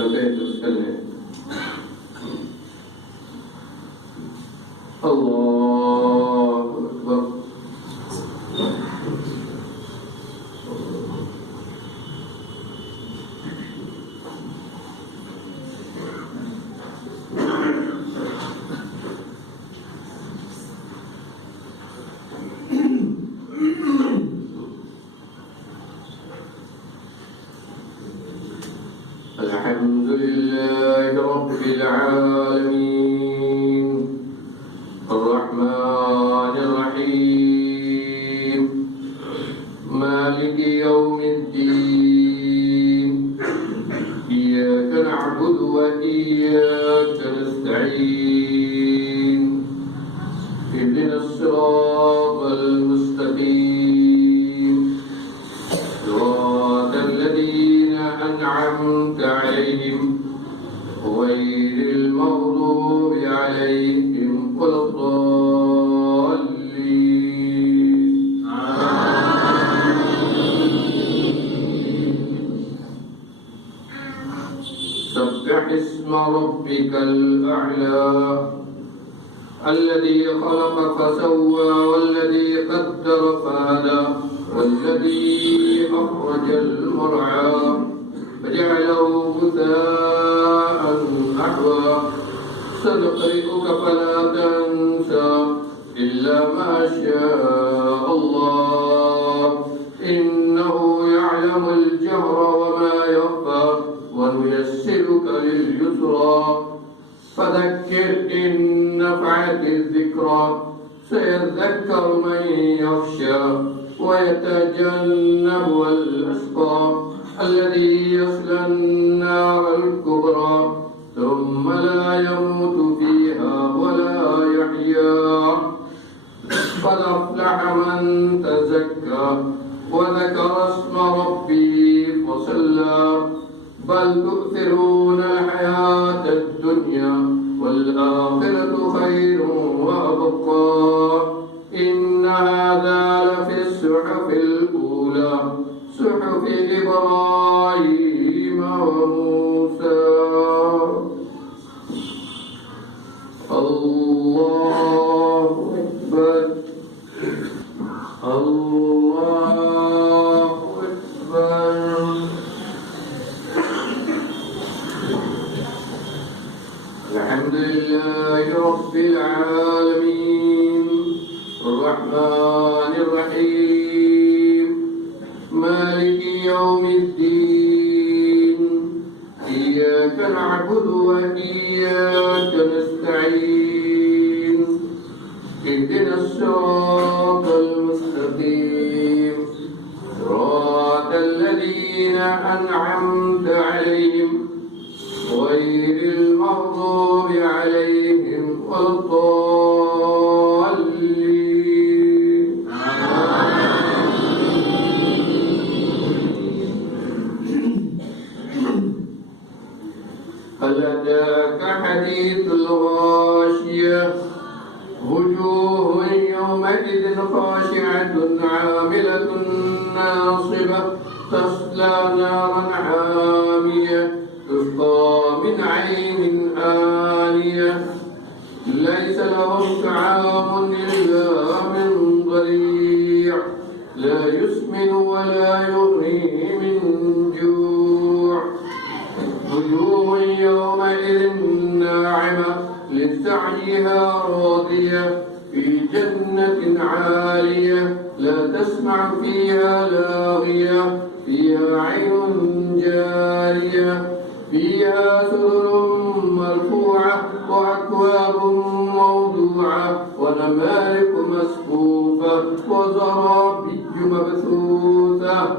Sampai teruskan ya. Allahu Akbar. الحمد لله رب العالمين الرحمن الرحيم مالك يوم الدين إياك نعبد وإياك نستعين اهدنا الصراط المستقيم صراط الذين أنعمت عليهم غير المغضوب عليهم ولا الضالين سبح اسم ربك الأعلى الذي خلق فسوى والذي قدر فهدى والذي أخرج المرعى فجعله غثاء أحوى سنقرئك فلا تنسى إلا ما شاء الله إنه يعلم الجهر وما يخفى ونيسرك لليسرى فذكر إن نفعت الذكرى سيذكر من يخشى ويتجنبها الأشقى الذي يصلى النار الكبرى ثم لا يموت فيها ولا يحيا قد أفلح من تزكى وذكر اسم ربه فصلى بل تؤثرون الحياة الدنيا والآخرة خير وأبقى إن هذا لفي الصحف الأولى صحف إبراهيم وموسى الله أكبر الله أكبر الحمد لله رب العالمين الرحمن الرحيم مالك يوم الدين إياك نعبد وإياك نستعين اهدنا الصراط المستقيم صراط الذين أنعمت عليهم غير المغضوب عليهم ولا الضالين هل أتاك حديث الغاشية وجوه يومئذ خاشعة عاملة ناصبة تصلى نارا حامية تسقى من عين آنية ليس لهم طعام إلا من ضريع لا يسمن ولا يغني من جوع وجوه يومئذ ناعمة لسعيها راضية في جنة عالية لا تسمع فيها لاغية فيها عين جارية فيها سرر مرفوعة وأكواب موضوعة ونمارق مصفوفة وزرابي مبثوثة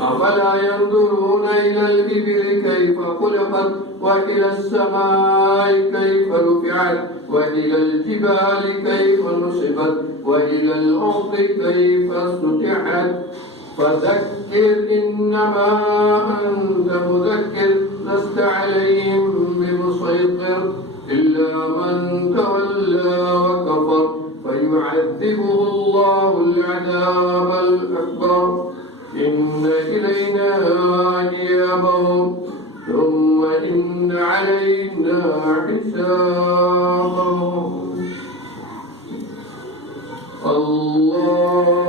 أفلا ينظرون إلى الإبل كيف خلقت وإلى السماء كيف رفعت وإلى الجبال كيف نصبت وإلى الأرض كيف سطحت فذكر إنما أنت مذكر لست عليهم بمسيطر إلا من تولى وكفر فيعذبه الله العذاب الأكبر إن إلينا إيابهم ثم إن علينا حسابهم. الله